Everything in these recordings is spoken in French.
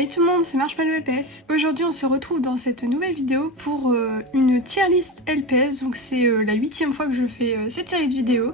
Hey tout le monde, c'est Marshmallow LPS. Aujourd'hui on se retrouve dans cette nouvelle vidéo pour une tier list LPS, donc c'est la 8e fois que je fais cette série de vidéos.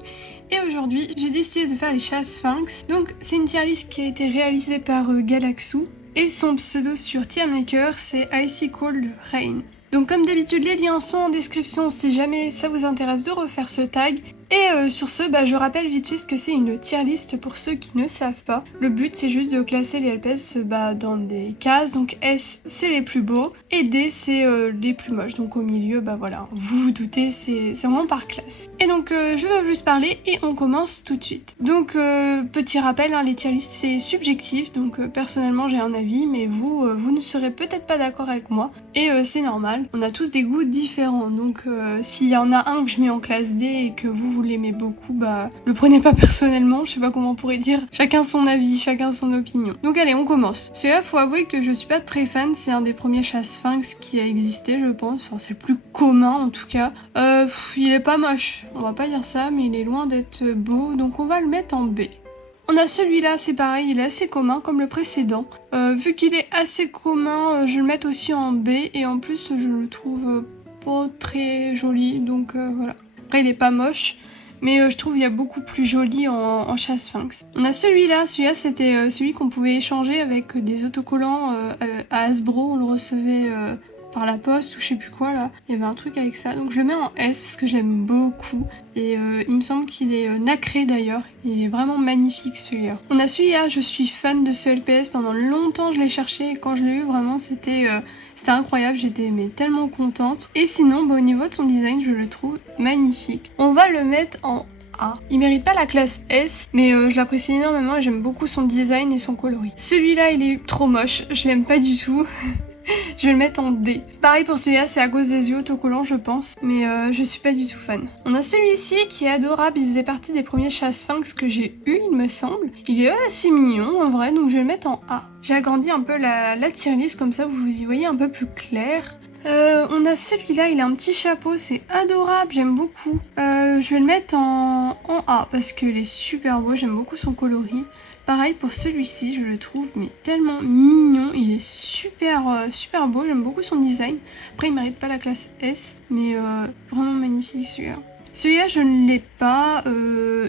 Et aujourd'hui j'ai décidé de faire les chats Sphinx. Donc c'est une tier list qui a été réalisée par Galaxou et son pseudo sur Tiermaker c'est Icy Cold Rain. Donc comme d'habitude les liens sont en description si jamais ça vous intéresse de refaire ce tag. Et sur ce, je rappelle vite fait ce que c'est une tier list pour ceux qui ne savent pas. Le but c'est juste de classer les LPS dans des cases, donc S c'est les plus beaux et D c'est les plus moches. Donc au milieu, voilà, vous vous doutez, c'est vraiment par classe. Et donc je vais plus parler et on commence tout de suite. Donc petit rappel, les tier lists c'est subjectif, donc personnellement j'ai un avis, mais vous ne serez peut-être pas d'accord avec moi. Et c'est normal, on a tous des goûts différents, donc s'il y en a un que je mets en classe D et que vous l'aimez beaucoup, le prenez pas personnellement, je sais pas comment on pourrait dire, chacun son avis, chacun son opinion. Donc allez, on commence. Celui-là, faut avouer que je suis pas très fan, c'est un des premiers chats Sphinx qui a existé, je pense, enfin c'est le plus commun en tout cas. Il est pas moche, on va pas dire ça, mais il est loin d'être beau, donc on va le mettre en B. On a celui-là, c'est pareil, il est assez commun comme le précédent. Vu qu'il est assez commun, je vais le mettre aussi en B, et en plus je le trouve pas très joli, donc voilà. Après il est pas moche, mais je trouve qu'il y a beaucoup plus joli en chat Sphinx. On a celui-là c'était celui qu'on pouvait échanger avec des autocollants à Hasbro, on le recevait par la poste ou je sais plus quoi là, il y avait un truc avec ça, donc je le mets en S parce que je l'aime beaucoup et il me semble qu'il est nacré d'ailleurs, il est vraiment magnifique celui-là. On a celui-là, je suis fan de ce LPS, pendant longtemps je l'ai cherché et quand je l'ai eu vraiment c'était incroyable, j'étais tellement contente. Et sinon au niveau de son design je le trouve magnifique. On va le mettre en A. Il mérite pas la classe S, mais je l'apprécie énormément et j'aime beaucoup son design et son coloris. Celui-là il est trop moche, je l'aime pas du tout. Je vais le mettre en D. Pareil pour celui-là, c'est à cause des yeux autocollants je pense, mais je suis pas du tout fan. On a celui-ci qui est adorable, il faisait partie des premiers chats Sphinx que j'ai eu il me semble. Il est assez mignon en vrai, donc je vais le mettre en A. J'ai agrandi un peu la tier list, comme ça vous y voyez un peu plus clair. On a celui-là, il a un petit chapeau, c'est adorable, j'aime beaucoup. Je vais le mettre en A parce qu'il est super beau, j'aime beaucoup son coloris. Pareil pour celui-ci, je le trouve tellement mignon, il est super beau, j'aime beaucoup son design. Après il mérite pas la classe S, mais vraiment magnifique celui-là. Celui-là je ne l'ai pas,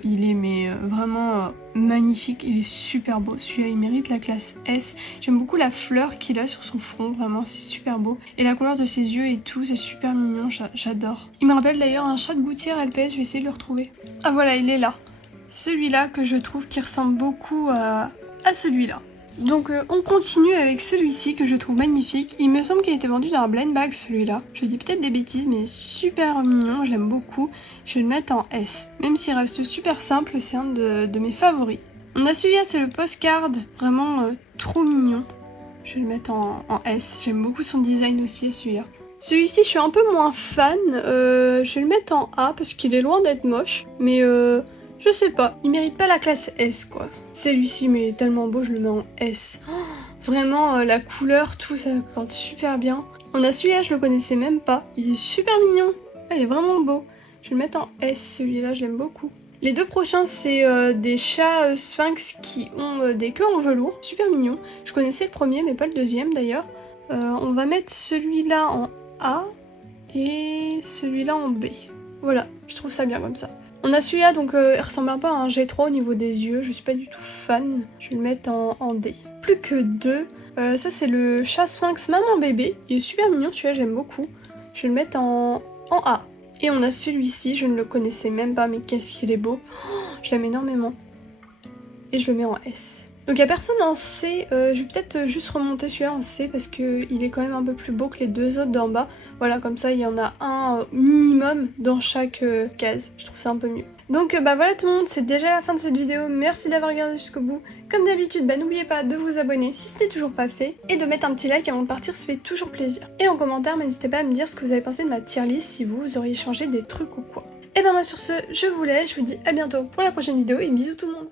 il est vraiment magnifique, il est super beau. Celui-là il mérite la classe S. J'aime beaucoup la fleur qu'il a sur son front, vraiment c'est super beau. Et la couleur de ses yeux et tout, c'est super mignon, j'adore. Il me rappelle d'ailleurs un chat de gouttière LPS, je vais essayer de le retrouver. Ah voilà, il est là. Celui-là que je trouve qui ressemble beaucoup à celui-là. Donc on continue avec celui-ci que je trouve magnifique. Il me semble qu'il a été vendu dans un blind bag celui-là. Je dis peut-être des bêtises mais super mignon, je l'aime beaucoup. Je vais le mettre en S. Même s'il reste super simple, c'est un de mes favoris. On a celui-là, c'est le postcard, vraiment trop mignon. Je vais le mettre en S, j'aime beaucoup son design aussi à celui-là. Celui-ci je suis un peu moins fan, je vais le mettre en A parce qu'il est loin d'être moche. Mais je sais pas, il mérite pas la classe S quoi. Celui-ci mais il est tellement beau, je le mets en S. Oh, vraiment la couleur, tout ça accorde super bien. On a celui-là, je le connaissais même pas, il est super mignon. Il est vraiment beau. Je vais le mettre en S, celui-là je l'aime beaucoup. Les deux prochains c'est des chats Sphinx qui ont des queues en velours, super mignon. Je connaissais le premier mais pas le deuxième d'ailleurs. On va mettre celui-là en A et celui-là en B. Voilà, je trouve ça bien comme ça. On a celui-là, donc il ressemble un peu à un G3 au niveau des yeux, je suis pas du tout fan, je vais le mettre en D. Plus que deux, ça c'est le chat Sphinx maman bébé, il est super mignon, celui-là j'aime beaucoup, je vais le mettre en A. Et on a celui-ci, je ne le connaissais même pas, mais qu'est-ce qu'il est beau, je l'aime énormément. Et je le mets en S. Donc il n'y a personne en C, je vais peut-être juste remonter celui-là en C parce qu'il est quand même un peu plus beau que les deux autres d'en bas. Voilà, comme ça il y en a un minimum dans chaque case, je trouve ça un peu mieux. Donc voilà tout le monde, c'est déjà la fin de cette vidéo, merci d'avoir regardé jusqu'au bout. Comme d'habitude, n'oubliez pas de vous abonner si ce n'est toujours pas fait, et de mettre un petit like avant de partir, ça fait toujours plaisir. Et en commentaire, n'hésitez pas à me dire ce que vous avez pensé de ma tier list, si vous auriez changé des trucs ou quoi. Et moi sur ce, je vous laisse, je vous dis à bientôt pour la prochaine vidéo, et bisous tout le monde.